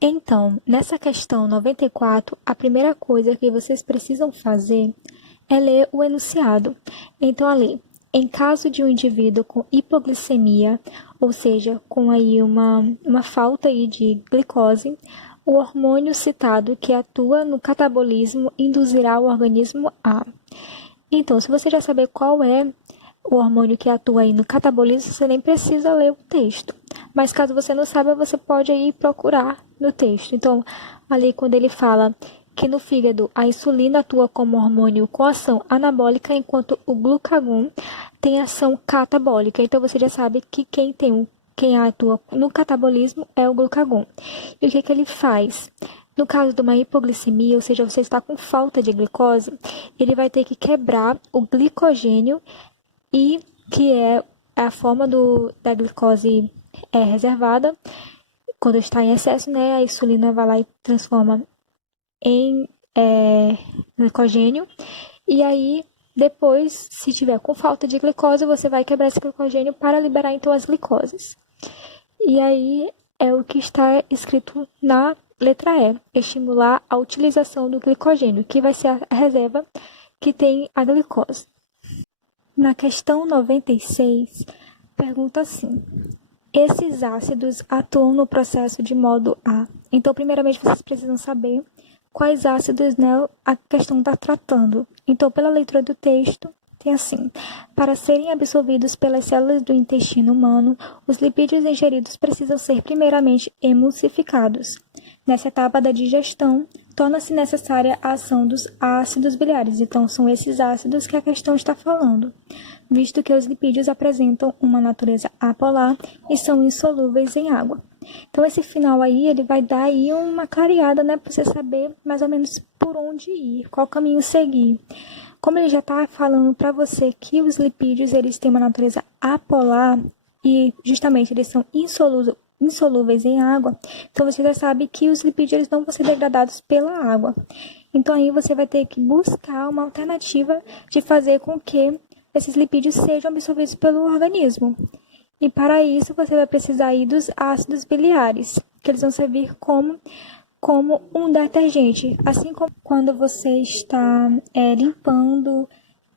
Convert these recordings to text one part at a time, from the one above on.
Então, nessa questão 94, a primeira coisa que vocês precisam fazer é ler o enunciado. Então, ali, em caso de um indivíduo com hipoglicemia, ou seja, com aí uma falta aí de glicose, o hormônio citado que atua no catabolismo induzirá o organismo a. Então, se você já saber qual é o hormônio que atua aí no catabolismo, você nem precisa ler o texto. Mas caso você não saiba, você pode aí procurar no texto. Então, ali quando ele fala que no fígado a insulina atua como hormônio com ação anabólica, enquanto o glucagon tem ação catabólica. Então, você já sabe que quem atua no catabolismo é o glucagon. E o que ele faz? No caso de uma hipoglicemia, ou seja, você está com falta de glicose, ele vai ter que quebrar o glicogênio e que é a forma da glicose reservada. Quando está em excesso, né, a insulina vai lá e transforma em glicogênio. E aí, depois, se tiver com falta de glicose, você vai quebrar esse glicogênio para liberar então as glicoses. E aí é o que está escrito na letra E, estimular a utilização do glicogênio, que vai ser a reserva que tem a glicose. Na questão 96, pergunta assim: esses ácidos atuam no processo de modo A. Então, primeiramente, vocês precisam saber quais ácidos, né, a questão está tratando. Então, pela leitura do texto, tem assim: para serem absorvidos pelas células do intestino humano, os lipídios ingeridos precisam ser primeiramente emulsificados. Nessa etapa da digestão, torna-se necessária a ação dos ácidos biliares. Então, são esses ácidos que a questão está falando, visto que os lipídios apresentam uma natureza apolar e são insolúveis em água. Então, esse final aí, ele vai dar aí uma clareada, né, para você saber mais ou menos por onde ir, qual caminho seguir. Como ele já está falando para você que os lipídios, eles têm uma natureza apolar e justamente eles são insolúveis em água, então você já sabe que os lipídios eles não vão ser degradados pela água. Então aí você vai ter que buscar uma alternativa de fazer com que esses lipídios sejam absorvidos pelo organismo. E para isso você vai precisar aí dos ácidos biliares, que eles vão servir como um detergente. Assim como quando você está limpando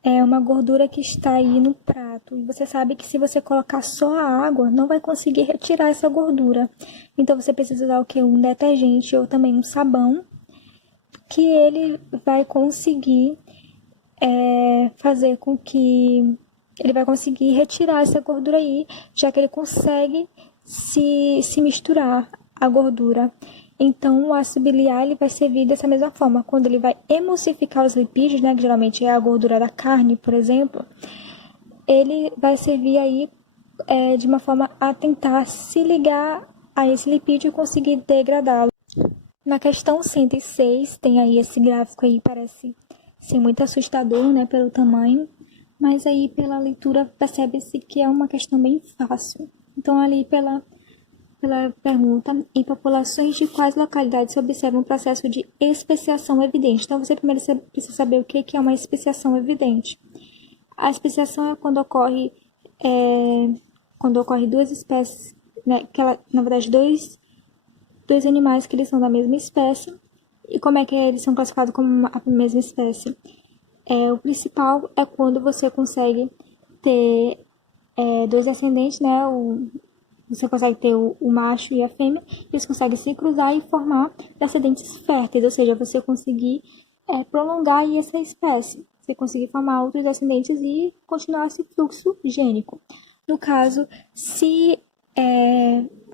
uma gordura que está aí no prato. E você sabe que se você colocar só a água, não vai conseguir retirar essa gordura. Então você precisa usar o quê? Um detergente ou também um sabão, que ele vai conseguir fazer com que ele vai conseguir retirar essa gordura aí, já que ele consegue se misturar a gordura. Então, o ácido biliar ele vai servir dessa mesma forma. Quando ele vai emulsificar os lipídios, né, que geralmente é a gordura da carne, por exemplo, ele vai servir aí de uma forma a tentar se ligar a esse lipídio e conseguir degradá-lo. Na questão 106, tem aí esse gráfico aí, parece ser muito assustador, né, pelo tamanho, mas aí pela leitura percebe-se que é uma questão bem fácil. Então, ali pela pergunta, em populações de quais localidades se observa um processo de especiação evidente? Então, você primeiro precisa saber o que é uma especiação evidente. A especiação é quando ocorre duas espécies, né, na verdade, dois animais que eles são da mesma espécie. E como é que eles são classificados como a mesma espécie? O principal é quando você consegue ter dois descendentes, né, você consegue ter o macho e a fêmea, eles conseguem se cruzar e formar descendentes férteis, ou seja, você conseguir prolongar aí essa espécie, você conseguir formar outros descendentes e continuar esse fluxo gênico. No caso,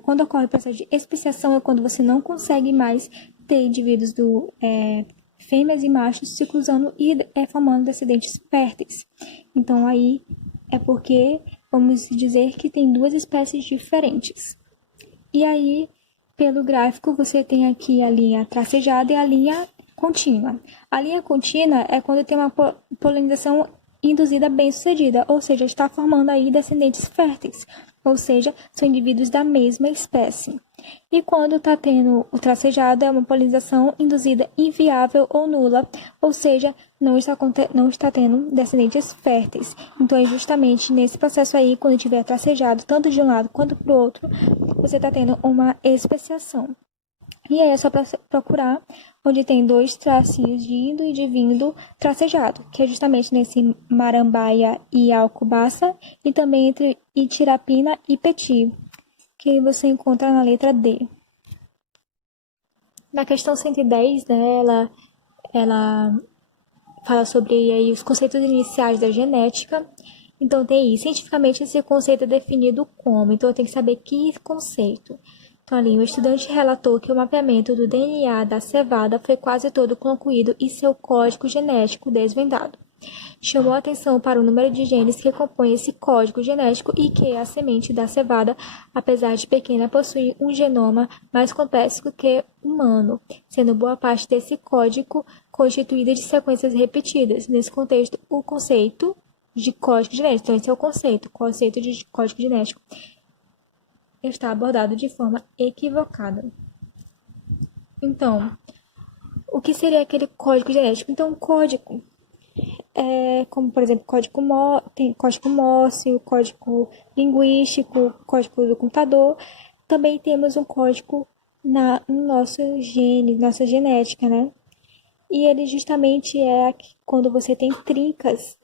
quando ocorre o processo de especiação é quando você não consegue mais ter indivíduos fêmeas e machos se cruzando e formando descendentes férteis. Então, aí é porque vamos dizer que tem duas espécies diferentes. E aí, pelo gráfico, você tem aqui a linha tracejada e a linha contínua. A linha contínua é quando tem uma polinização induzida bem-sucedida, ou seja, está formando aí descendentes férteis, ou seja, são indivíduos da mesma espécie. E quando está tendo o tracejado, é uma polinização induzida inviável ou nula, ou seja, não está tendo descendentes férteis. Então, é justamente nesse processo aí, quando tiver tracejado, tanto de um lado quanto para o outro, você está tendo uma especiação. E aí é só procurar onde tem dois tracinhos de indo e de vindo tracejado, que é justamente nesse Marambaia e Alcobaça, e também entre Itirapina e Peti, que você encontra na letra D. Na questão 110, né, ela fala sobre aí os conceitos iniciais da genética. Então tem aí, cientificamente esse conceito é definido como, então tem que saber que conceito. Então ali, o estudante relatou que o mapeamento do DNA da cevada foi quase todo concluído e seu código genético desvendado. Chamou a atenção para o número de genes que compõem esse código genético e que a semente da cevada, apesar de pequena, possui um genoma mais complexo que o humano, sendo boa parte desse código constituída de sequências repetidas. Nesse contexto, o conceito de código genético, então esse é o conceito de código genético, está abordado de forma equivocada. Então, o que seria aquele código genético? Então, o código como, por exemplo, tem código Morse, o código linguístico, o código do computador. Também temos um código no nosso gene, nossa genética, né? E ele justamente é quando você tem trincas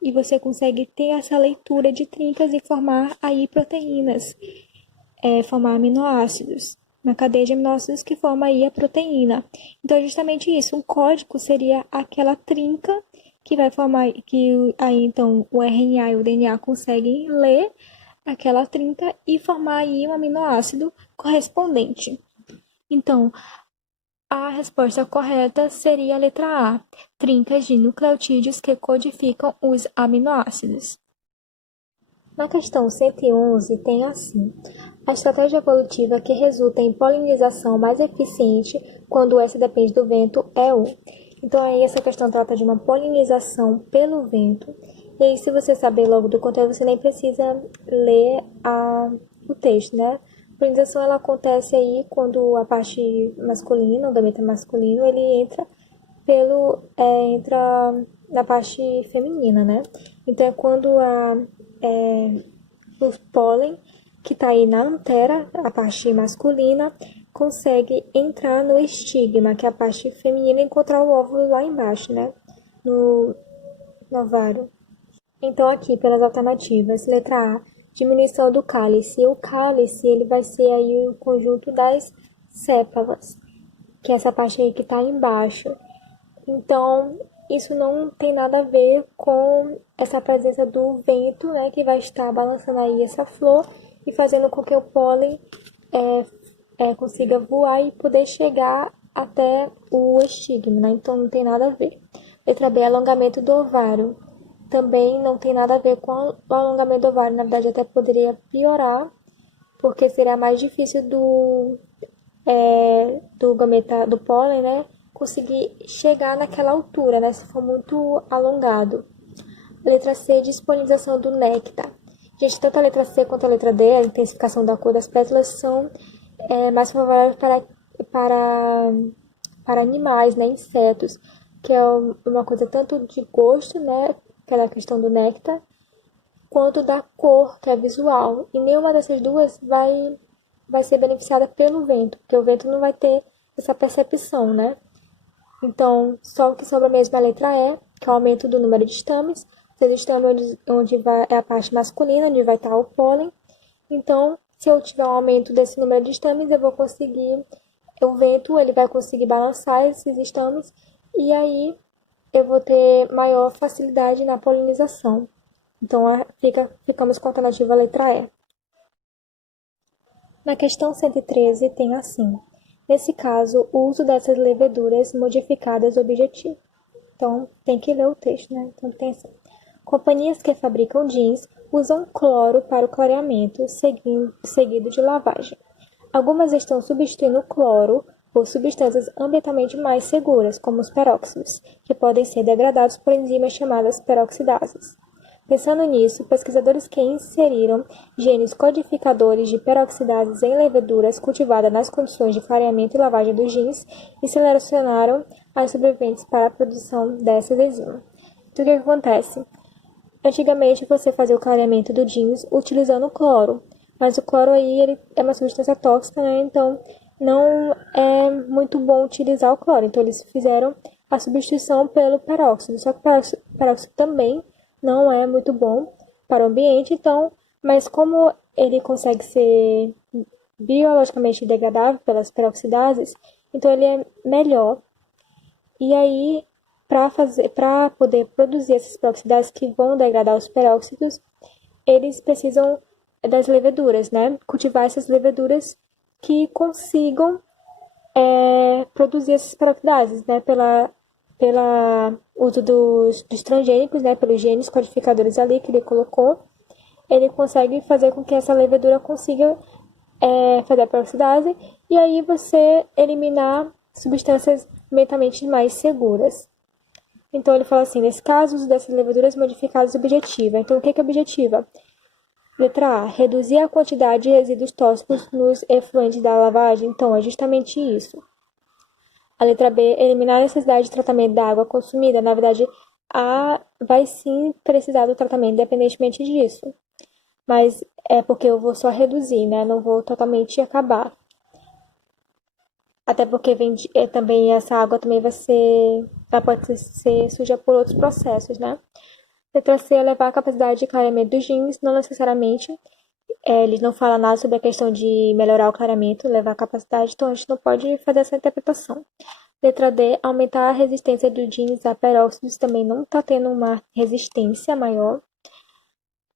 e você consegue ter essa leitura de trincas e formar aí proteínas, formar aminoácidos, uma cadeia de aminoácidos que forma aí a proteína. Então é justamente isso, um código seria aquela trinca que vai formar, que aí então o RNA e o DNA conseguem ler aquela trinca e formar aí um aminoácido correspondente. Então, a resposta correta seria a letra A, trincas de nucleotídeos que codificam os aminoácidos. Na questão 111 tem assim: a estratégia evolutiva que resulta em polinização mais eficiente quando essa depende do vento é o. Então aí essa questão trata de uma polinização pelo vento. E aí se você saber logo do conteúdo, você nem precisa ler o texto, né? A polinização ela acontece aí quando a parte masculina, o gameta masculino, ele entra na parte feminina, né? Então é quando o pólen que está aí na antera, a parte masculina, consegue entrar no estigma, que é a parte feminina, e encontrar o óvulo lá embaixo, né? No ovário. Então, aqui, pelas alternativas, letra A, diminuição do cálice. O cálice, ele vai ser aí o conjunto das sépalas, que é essa parte aí que está embaixo. Então, isso não tem nada a ver com essa presença do vento, né, que vai estar balançando aí essa flor e fazendo com que o pólen consiga voar e poder chegar até o estigma, né? Então não tem nada a ver. Letra B, alongamento do ovário. Também não tem nada a ver com o alongamento do ovário, na verdade até poderia piorar, porque seria mais difícil do gameta, do pólen, né, conseguir chegar naquela altura, né, se for muito alongado. Letra C, disponibilização do néctar. Gente, tanto a letra C quanto a letra D, a intensificação da cor das pétalas, são mais favoráveis para animais, né, insetos, que é uma coisa tanto de gosto, né, aquela questão do néctar, quanto da cor, que é visual. E nenhuma dessas duas vai ser beneficiada pelo vento, porque o vento não vai ter essa percepção, né? Então, só o que sobra mesmo é a letra E, que é o aumento do número de estames. Os estames onde é a parte masculina, onde vai estar o pólen. Então, se eu tiver um aumento desse número de estames, eu vou conseguir, o vento ele vai conseguir balançar esses estames e aí eu vou ter maior facilidade na polinização. Então, ficamos com a alternativa letra E. Na questão 113 tem assim: nesse caso, o uso dessas leveduras modificadas objetivo. Então, tem que ler o texto, né? Então, tem assim: companhias que fabricam jeans usam cloro para o clareamento, seguido de lavagem. Algumas estão substituindo o cloro por substâncias ambientalmente mais seguras, como os peróxidos, que podem ser degradados por enzimas chamadas peroxidases. Pensando nisso, pesquisadores que inseriram genes codificadores de peroxidases em leveduras cultivadas nas condições de clareamento e lavagem dos jeans e selecionaram as sobreviventes para a produção dessas enzimas. Então, o que acontece? Antigamente, você fazia o clareamento do jeans utilizando cloro, mas o cloro aí ele é uma substância tóxica, né? Então, não é muito bom utilizar o cloro. Então, eles fizeram a substituição pelo peróxido. Só que o peróxido também não é muito bom para o ambiente, então, mas como ele consegue ser biologicamente degradável pelas peroxidases, então ele é melhor. E aí, para poder produzir essas peroxidases que vão degradar os peróxidos, eles precisam das leveduras, né? Cultivar essas leveduras que consigam produzir essas peroxidases, né? Pela uso dos transgênicos, né? Pelos genes codificadores ali que ele colocou, ele consegue fazer com que essa levedura consiga fazer a peroxidase e aí você eliminar substâncias mentalmente mais seguras. Então ele fala assim, nesse caso, o uso dessas leveduras modificadas objetiva. Então o que é objetiva? Letra A, reduzir a quantidade de resíduos tóxicos nos efluentes da lavagem. Então é justamente isso. A letra B, eliminar a necessidade de tratamento da água consumida. Na verdade, A vai sim precisar do tratamento, independentemente disso. Mas é porque eu vou só reduzir, né? Não vou totalmente acabar. Até porque também essa água também ela pode ser suja por outros processos, né? Letra C, elevar a capacidade de clareamento dos jeans, não necessariamente. Eles não falam nada sobre a questão de melhorar o clareamento, elevar a capacidade, então a gente não pode fazer essa interpretação. Letra D, aumentar a resistência dos jeans a peróxidos, também não está tendo uma resistência maior.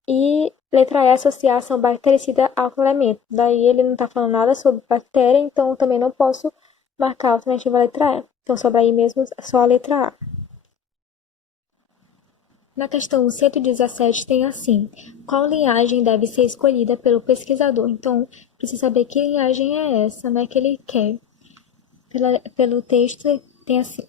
E letra E, associar ação bactericida ao clareamento. Daí ele não está falando nada sobre bactéria, então eu também não posso marcar a alternativa letra E. Então sobra aí mesmo só a letra A. Na questão 117 tem assim, qual linhagem deve ser escolhida pelo pesquisador? Então, precisa saber que linhagem é essa, né, que ele quer. Pelo texto tem assim,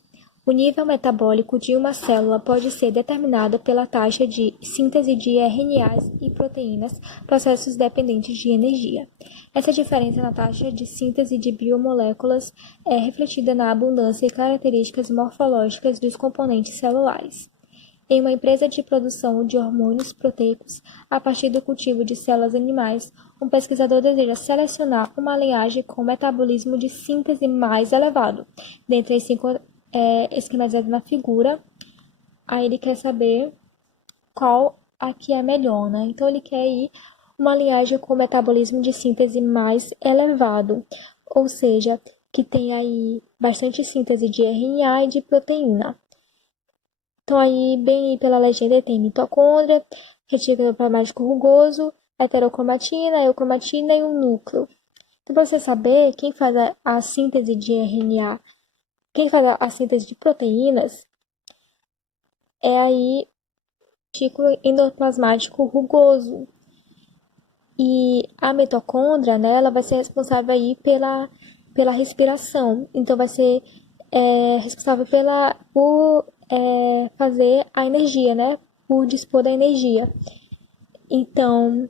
o nível metabólico de uma célula pode ser determinado pela taxa de síntese de RNAs e proteínas, processos dependentes de energia. Essa diferença na taxa de síntese de biomoléculas é refletida na abundância e características morfológicas dos componentes celulares. Em uma empresa de produção de hormônios proteicos a partir do cultivo de células animais, um pesquisador deseja selecionar uma linhagem com metabolismo de síntese mais elevado. Dentre as 5 esquematizadas na figura, aí ele quer saber qual aqui é melhor, né? Então ele quer ir uma linhagem com metabolismo de síntese mais elevado, ou seja, que tem aí bastante síntese de RNA e de proteína. Então, aí, bem aí pela legenda, tem mitocôndria, retículo plasmático rugoso, heterocromatina, eukromatina e um núcleo. Então, para você saber quem faz a síntese de RNA, quem faz a síntese de proteínas, é aí o retículo endoplasmático rugoso. E a mitocôndria, né, ela vai ser responsável aí pela respiração. Então, vai ser responsável por fazer a energia, né? Por dispor da energia. Então,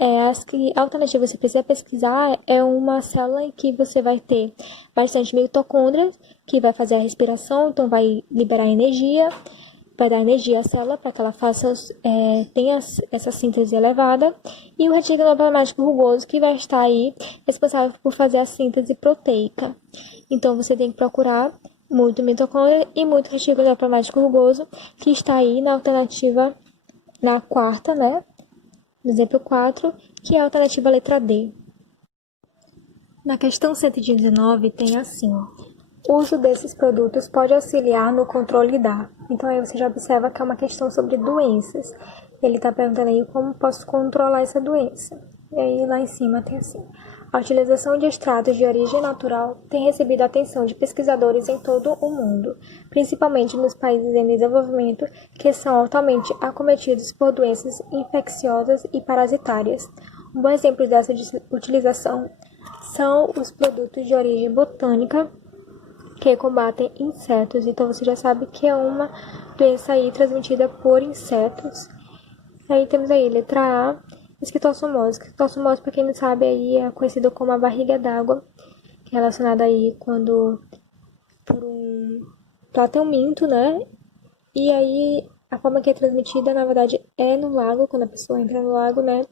a alternativa que você precisa pesquisar é uma célula em que você vai ter bastante mitocôndrias, que vai fazer a respiração, então vai liberar energia, vai dar energia à célula para que ela tenha essa síntese elevada, e o retículo endoplasmático rugoso, que vai estar aí responsável por fazer a síntese proteica. Então, você tem que procurar muito mitocôndria e muito retículo endoplasmático rugoso, que está aí na alternativa, na quarta, né? No exemplo 4, que é a alternativa letra D. Na questão 119 tem assim, o uso desses produtos pode auxiliar no controle da. Então aí você já observa que é uma questão sobre doenças. Ele está perguntando aí como posso controlar essa doença. E aí lá em cima tem assim, a utilização de extratos de origem natural tem recebido a atenção de pesquisadores em todo o mundo, principalmente nos países em desenvolvimento que são altamente acometidos por doenças infecciosas e parasitárias. Um bom exemplo dessa utilização são os produtos de origem botânica que combatem insetos. Então você já sabe que é uma doença aí transmitida por insetos. Aí temos aí letra A, esquistossomose. Esquistossomose, para quem não sabe, aí é conhecido como a barriga d'água, que é relacionada aí quando por um minto, né? E aí a forma que é transmitida, na verdade, é no lago, quando a pessoa entra no lago, né?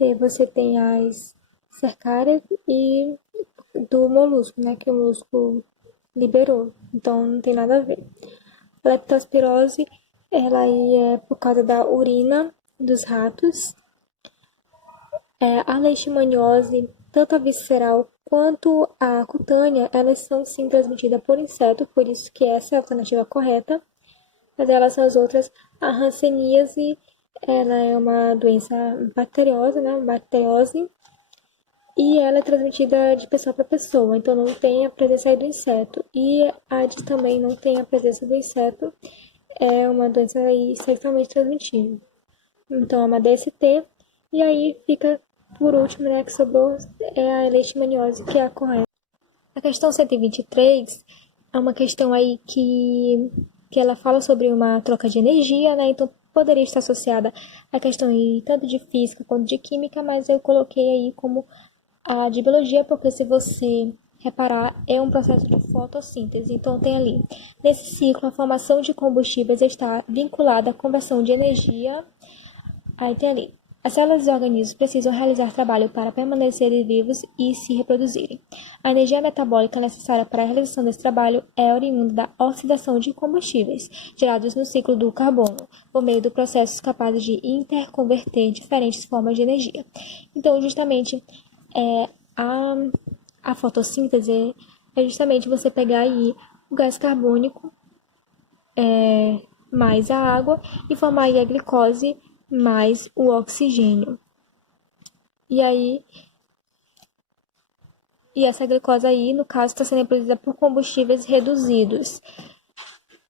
E você tem as cercárias e do molusco, né? Que o molusco liberou. Então não tem nada a ver. A leptospirose, ela aí é por causa da urina dos ratos. A leishmaniose, tanto a visceral quanto a cutânea, elas são sim transmitidas por inseto, por isso que essa é a alternativa correta. Mas elas são as outras. A hanseníase, ela é uma doença bacteriosa, né? Bacteriose. E ela é transmitida de pessoa para pessoa, então não tem a presença aí do inseto. E a AIDS também não tem a presença do inseto, é uma doença aí sexualmente transmitível. Então é uma DST, e aí fica por último, né, que sobrou é a leishmaniose, que é a correta. A questão 123 é uma questão aí que ela fala sobre uma troca de energia, né? Então poderia estar associada a questão aí, tanto de física quanto de química, mas eu coloquei aí como a de biologia, porque se você reparar, é um processo de fotossíntese. Então tem ali, nesse ciclo, a formação de combustíveis está vinculada à conversão de energia. Aí tem ali, as células dos organismos precisam realizar trabalho para permanecerem vivos e se reproduzirem. A energia metabólica necessária para a realização desse trabalho é oriunda da oxidação de combustíveis gerados no ciclo do carbono, por meio de processos capazes de interconverter diferentes formas de energia. Então, justamente, a, a fotossíntese é justamente você pegar aí o gás carbônico mais a água e formar aí a glicose mais o oxigênio. E essa glicose aí, no caso, está sendo produzida por combustíveis reduzidos,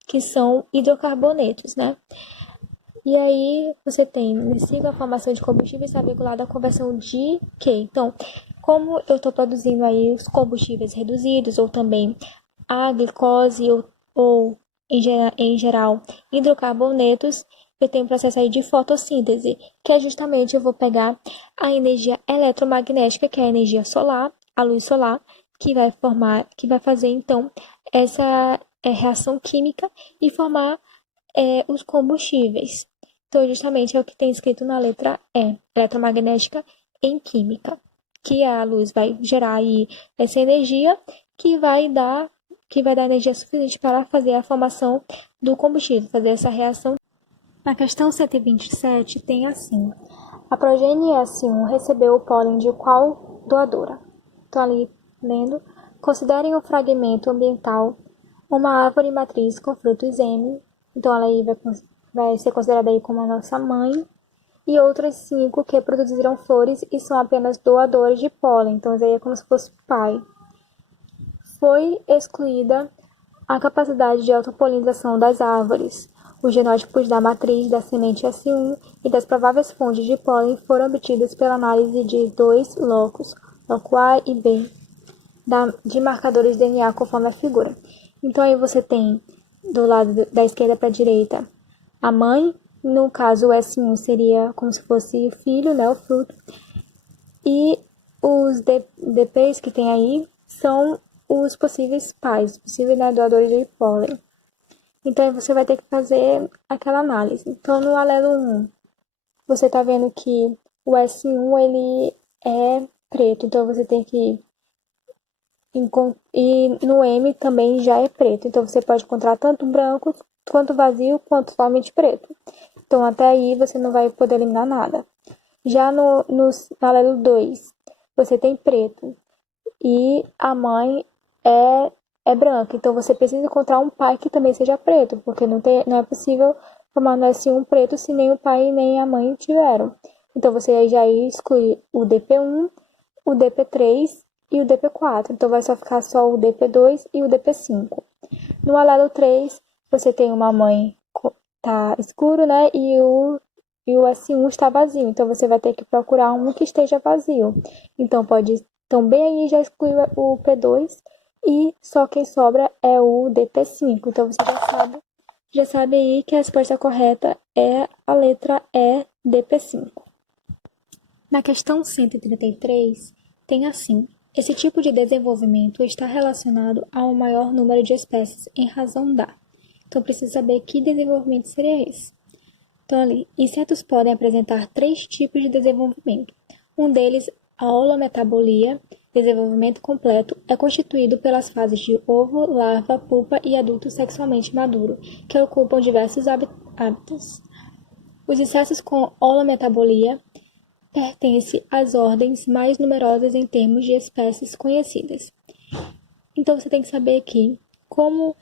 que são hidrocarbonetos, né? E aí você tem, nesse a formação de combustíveis está vinculada à conversão de quê? Então, como eu estou produzindo aí os combustíveis reduzidos, ou também a glicose, ou em geral, hidrocarbonetos, eu tenho um processo aí de fotossíntese, que é justamente eu vou pegar a energia eletromagnética, que é a energia solar, a luz solar, que vai fazer então essa reação química e formar os combustíveis. Então, justamente é o que tem escrito na letra E, eletromagnética em química, que a luz vai gerar aí essa energia que vai dar energia suficiente para fazer a formação do combustível, fazer essa reação. Na questão 127 tem assim: a progenie S1 recebeu o pólen de qual doadora? Estou ali lendo. Considerem o fragmento ambiental uma árvore matriz com frutos M, então ela aí vai ser considerada aí como a nossa mãe, e outras 5 que produziram flores e são apenas doadores de pólen, então isso aí é como se fosse pai. Foi excluída a capacidade de autopolinização das árvores. Os genótipos da matriz da semente S1 e das prováveis fontes de pólen foram obtidos pela análise de 2 locos, loco A e B, de marcadores de DNA conforme a figura. Então aí você tem do lado da esquerda para a direita a mãe, no caso o S1 seria como se fosse o filho, né, o fruto, e os DPs que tem aí são os possíveis pais, possíveis doadores de pólen. Então aí você vai ter que fazer aquela análise. Então no alelo 1, você está vendo que o S1 ele é preto, então você tem que e no M também já é preto, então você pode encontrar tanto branco quanto vazio quanto totalmente preto. Então até aí você não vai poder eliminar nada. Já no alelo 2, você tem preto e a mãe é branca, então você precisa encontrar um pai que também seja preto, porque não é possível formar no S1 preto se nem o pai nem a mãe tiveram. Então você já exclui o DP1, o DP3 e o DP4, então vai só ficar só o DP2 e o DP5. No alelo 3, você tem uma mãe tá escuro, né, e o S1 está vazio, então você vai ter que procurar um que esteja vazio. Então bem aí já excluiu o P2 e só quem sobra é o DP5. Então você já sabe aí que a resposta correta é a letra E, DP5. Na questão 133, tem assim: esse tipo de desenvolvimento está relacionado a um maior número de espécies em razão da. Então, precisa saber que desenvolvimento seria esse. Então, ali, insetos podem apresentar 3 tipos de desenvolvimento. Um deles, a holometabolia, desenvolvimento completo é constituído pelas fases de ovo, larva, pupa e adulto sexualmente maduro, que ocupam diversos hábitos. Os insetos com holometabolia pertencem às ordens mais numerosas em termos de espécies conhecidas. Então você tem que saber que como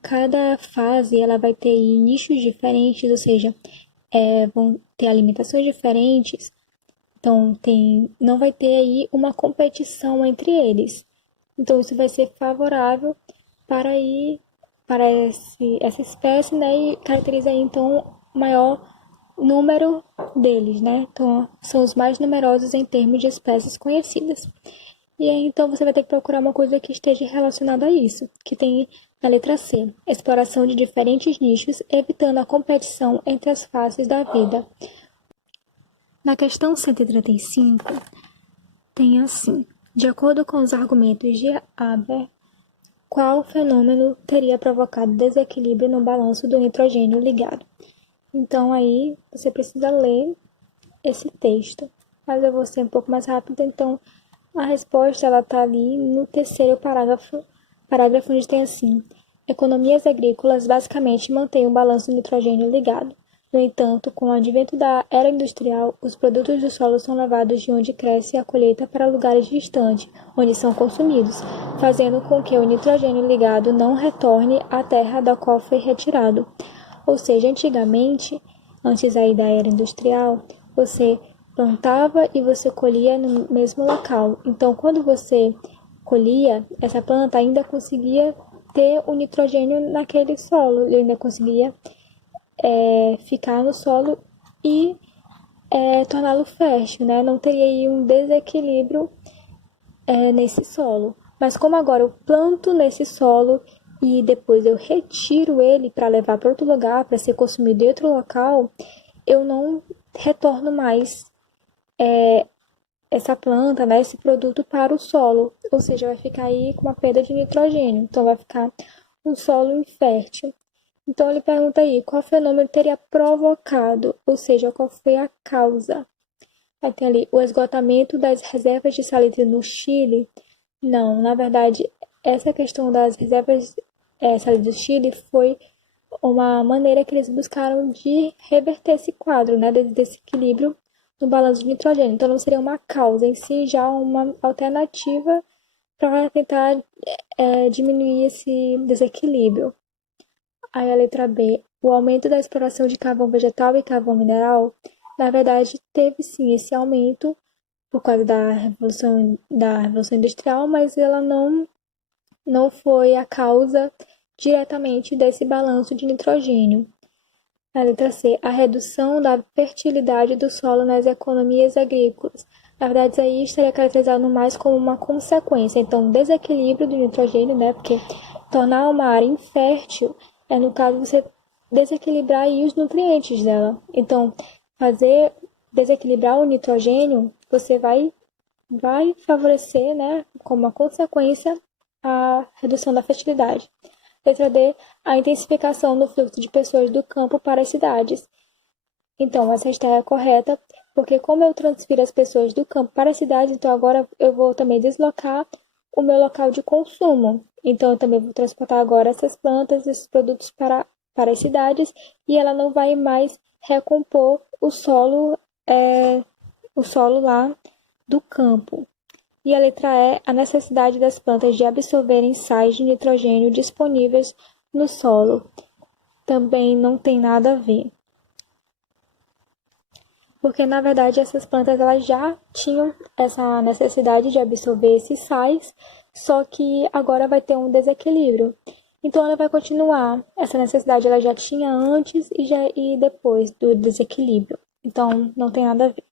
cada fase ela vai ter nichos diferentes, ou seja, vão ter alimentações diferentes, então não vai ter aí uma competição entre eles. Então isso vai ser favorável para essa espécie, né, e caracteriza aí então o maior número deles, né? Então são os mais numerosos em termos de espécies conhecidas. E aí, então, você vai ter que procurar uma coisa que esteja relacionada a isso, que tem na letra C, exploração de diferentes nichos, evitando a competição entre as fases da vida. Na questão 135, tem assim, de acordo com os argumentos de Haber, qual fenômeno teria provocado desequilíbrio no balanço do nitrogênio ligado? Então, aí, você precisa ler esse texto, mas eu vou ser um pouco mais rápido, então a resposta ela está ali no terceiro parágrafo onde tem assim: economias agrícolas basicamente mantêm o balanço do nitrogênio ligado. No entanto, com o advento da era industrial, os produtos do solo são levados de onde cresce a colheita para lugares distantes, onde são consumidos, fazendo com que o nitrogênio ligado não retorne à terra da qual foi retirado. Ou seja, antigamente, antes aí da era industrial, você plantava e você colhia no mesmo local. Então, quando você colhia, essa planta ainda conseguia ter o nitrogênio naquele solo, ele ainda conseguia ficar no solo e torná-lo fértil, né? Não teria aí um desequilíbrio nesse solo. Mas como agora eu planto nesse solo e depois eu retiro ele para levar para outro lugar, para ser consumido em outro local, eu não retorno mais essa planta, né, esse produto para o solo, ou seja, vai ficar aí com uma perda de nitrogênio, então vai ficar um solo infértil. Então ele pergunta aí, qual fenômeno teria provocado, ou seja, qual foi a causa? Aí tem ali, o esgotamento das reservas de salitre no Chile. Não, na verdade, essa questão das reservas salitre do Chile foi uma maneira que eles buscaram de reverter esse quadro, né, desse equilíbrio no balanço de nitrogênio. Então, não seria uma causa em si, já uma alternativa para tentar diminuir esse desequilíbrio. Aí a letra B, o aumento da exploração de carvão vegetal e carvão mineral, na verdade, teve sim esse aumento por causa da Revolução Industrial, mas ela não foi a causa diretamente desse balanço de nitrogênio. A letra C, a redução da fertilidade do solo nas economias agrícolas. Na verdade, isso aí estaria caracterizado mais como uma consequência. Então, desequilíbrio do nitrogênio, né? Porque tornar uma área infértil no caso, você desequilibrar aí os nutrientes dela. Então, desequilibrar o nitrogênio, você vai favorecer, né, como uma consequência, a redução da fertilidade. Letra D, a intensificação do fluxo de pessoas do campo para as cidades. Então, essa está correta, porque como eu transfiro as pessoas do campo para as cidades, então agora eu vou também deslocar o meu local de consumo. Então, eu também vou transportar agora essas plantas, esses produtos para as cidades, e ela não vai mais recompor o solo lá do campo. E a letra E, a necessidade das plantas de absorverem sais de nitrogênio disponíveis no solo. Também não tem nada a ver. Porque, na verdade, essas plantas elas já tinham essa necessidade de absorver esses sais, só que agora vai ter um desequilíbrio. Então, ela vai continuar. Essa necessidade ela já tinha antes e depois do desequilíbrio. Então, não tem nada a ver.